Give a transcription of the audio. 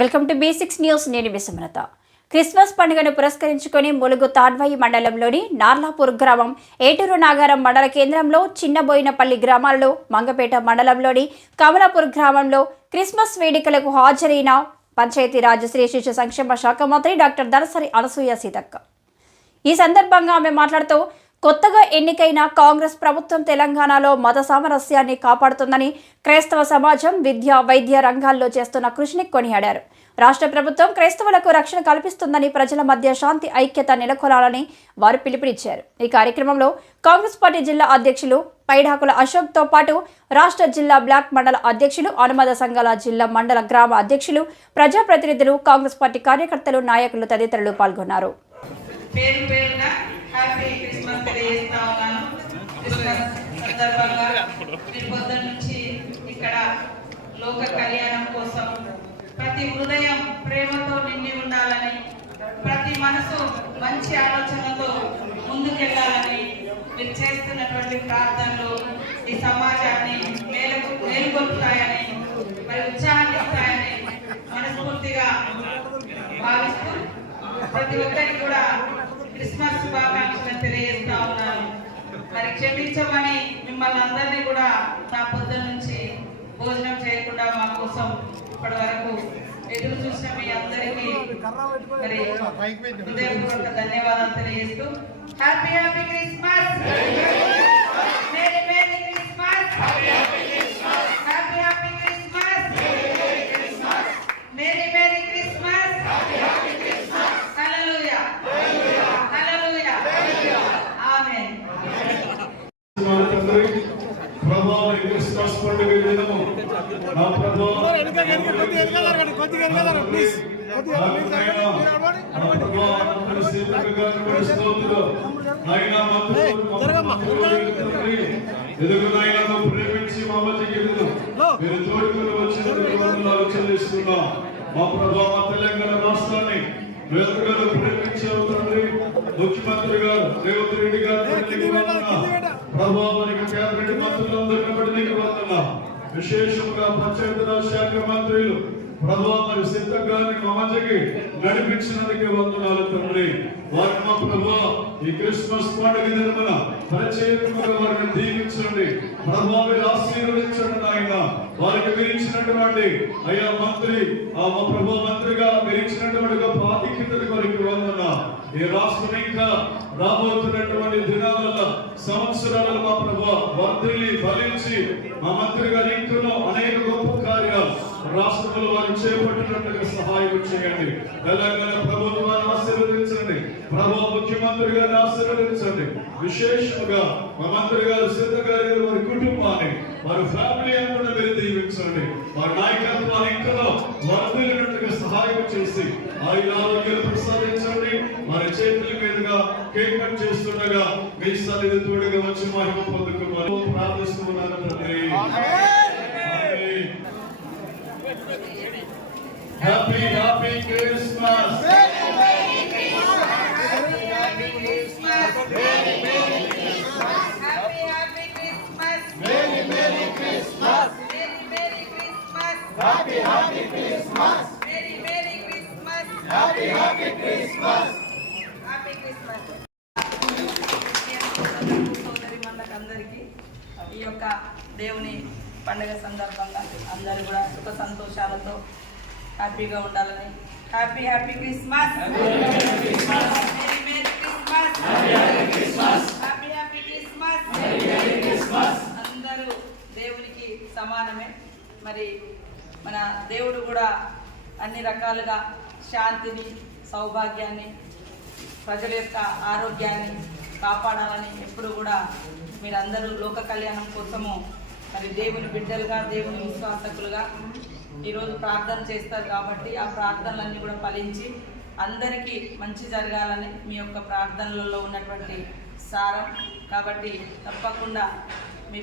Welcome to B6 news. నేను Viswanatha. Christmas పండుగను పురస్కరించుకొని ములుగు తాడ్వాయి మండలంలోని నార్లాపూర్ గ్రామం, ఏటూరు నాగారం మండల కేంద్రంలో, చిన్నబోయినపల్లి గ్రామాల్లో, మంగపేట మండలంలోని కమలాపూర్ గ్రామంలో క్రిస్మస్ వేడుకలకు హాజరైన పంచాయతీరాజ్ శ్రీ శిశు సంక్షేమ శాఖ మంత్రి డాక్టర్ దనసరి అనసూయ సీతక్క. ఈ సందర్భంగా ఆమె మాట్లాడుతూ, కొత్తగా ఎన్నికైన కాంగ్రెస్ ప్రభుత్వం తెలంగాణలో మత సామరస్యాన్ని కాపాడుతుందని, క్రైస్తవ సమాజం విద్య, వైద్య రంగాల్లో చేస్తున్న కృషిని కొనియాడారు. రాష్ట్ర ప్రభుత్వం క్రైస్తవులకు రక్షణ కల్పిస్తుందని, ప్రజల మధ్య శాంతి ఐక్యత నెలకొలాలని వారు పిలుపునిచ్చారు. ఈ కార్యక్రమంలో కాంగ్రెస్ పార్టీ జిల్లా అధ్యక్షులు పైడాకుల అశోక్తో పాటు రాష్ట్ర జిల్లా బ్లాక్ మండల అధ్యక్షులు, అనుమద సంఘాల జిల్లా మండల గ్రామ అధ్యక్షులు, ప్రజాప్రతినిధులు, కాంగ్రెస్ పార్టీ కార్యకర్తలు, నాయకులు తదితరులు పాల్గొన్నారు. హ్యాపీ క్రిస్మస్ తెలియజేస్తా ఉన్నాను. క్రిస్మస్ సందర్భంగా పొద్దున్న నుంచి ఇక్కడ లోక కళ్యాణం కోసం ప్రతి హృదయం ప్రేమతో నిండి ఉండాలని, ప్రతి మనసు మంచి ఆలోచనలతో ముందుకెళ్లాలని మీరు చేస్తున్నటువంటి ప్రార్థనలు ఈ సమాజాన్ని మేలుకొల్పుతాయని, మరి ఉత్సాహాన్ని ఇస్తాయని మనస్ఫూర్తిగా భావిస్తూ ప్రతి ఒక్కరికి కూడా క్రిస్మస్ శుభాకాంక్షలు తెలియజేస్తా ఉన్నాను. మరి క్షమించమని మిమ్మల్ని అందరినీ కూడా నా పొద్దు నుంచి భోజనం చేయకుండా మా కోసం ఇప్పటి వరకు ఎదురు చూసిన మీ అందరికీ మరి హృదయపూర్వక ధన్యవాదాలు తెలియజేస్తూ happy happy Christmas, merry merry Christmas, happy happy Christmas, merry merry Christmas, hallelujah hallelujah amen. ప్రభావి క్రిస్మస్ పండుగ దినము నా ప్రభావ ప్రేమించి మా మధ్యకి మీరు తోడుకొని వచ్చినందుకు వందనాలు చెల్లిస్తున్నా. మా ప్రభావ తెలంగాణ రాష్ట్రాన్ని వేదగారు ప్రేమించారు తండ్రి. ముఖ్యమంత్రి గారు రేవంత్ రెడ్డి గారు ప్రభావానికి కేంద్ర మంత్రులందరినీ బట్టి నీకు వందనా. విశేషంగా పంచాయతీరాజ్ శాఖ మంత్రులు ప్రభావ మరి సిద్ధంగాని మా మధ్యకి నడిపించినందుకే వందనాలు తండ్రి. వారిని మా ప్రభావ ఈ క్రిస్మస్ పండుగ దినమున ప్రత్యేకంగా వారిని దీవించండి, ప్రభావి ఆశీర్వదించండి నాయన. వారికి విరించినటువంటి అయ్యా మంత్రి మా ప్రభావ మంత్రిగా విరించినటువంటి గొప్ప ఆధిక్యతను వారికి వందనా. ఈ రాష్ట్రం ఇంకా రాబోతున్నటువంటి దినాలలో సంవత్సరాలలో మా ప్రభావ వర్ధిల్లి ఫలించి మా మంత్రి గారి ఇంట్లో అనేక గొప్ప కార్యాలు రాష్ట్రంలో వారు చేపట్టినట్టుగా సహాయం చేయండి. తెలంగాణ ప్రభుత్వాన్ని ఆశీర్వదించండి, ప్రభావ ముఖ్యమంత్రి గారిని ఆశీర్వదించండి. విశేషంగా మా మంత్రి గారు సీత గారి వారి కుటుంబాన్ని, వారి ఫ్యామిలీ అంతా మీరు దీవించండి. వారి నాయకత్వాన్ని ఇంకా వర్ధిల్లినట్టుగా సహాయం చేసి ఆరోగ్యాలు ప్రసాదించండి. వారి చేతుల మీదుగా కేక్ కట్ చేస్తుండగా మీ సన్నిధి తోడుగా వచ్చి మహిమ పొందుకోవాలి ప్రార్థిస్తున్నాను తండ్రి. Happy happy Christmas, Happy happy Christmas, Merry Merry Christmas, Happy happy Christmas, Happy Christmas. సోదరి మందకందరికీ ఈ యొక్క దేవుని పండుగ సందర్భంగా అందరూ కూడా సుఖ సంతోషాలతో హ్యాపీగా ఉండాలని happy happy Christmas, merry merry Christmas, happy happy Christmas. అందరూ దేవునికి సమానమే. మరి మన దేవుడు కూడా అన్ని రకాలుగా శాంతిని, సౌభాగ్యాన్ని, ప్రజల యొక్క ఆరోగ్యాన్ని కాపాడాలని ఎప్పుడు కూడా మీరందరూ లోక కళ్యాణం కోసము మరి దేవుని బిడ్డలుగా, దేవుని విశ్వాసకులుగా ఈరోజు ప్రార్థన చేస్తారు. కాబట్టి ఆ ప్రార్థనలన్నీ కూడా ఫలించి అందరికీ మంచి జరగాలని మీ యొక్క ప్రార్థనలలో ఉన్నటువంటి సారం. కాబట్టి తప్పకుండా మీ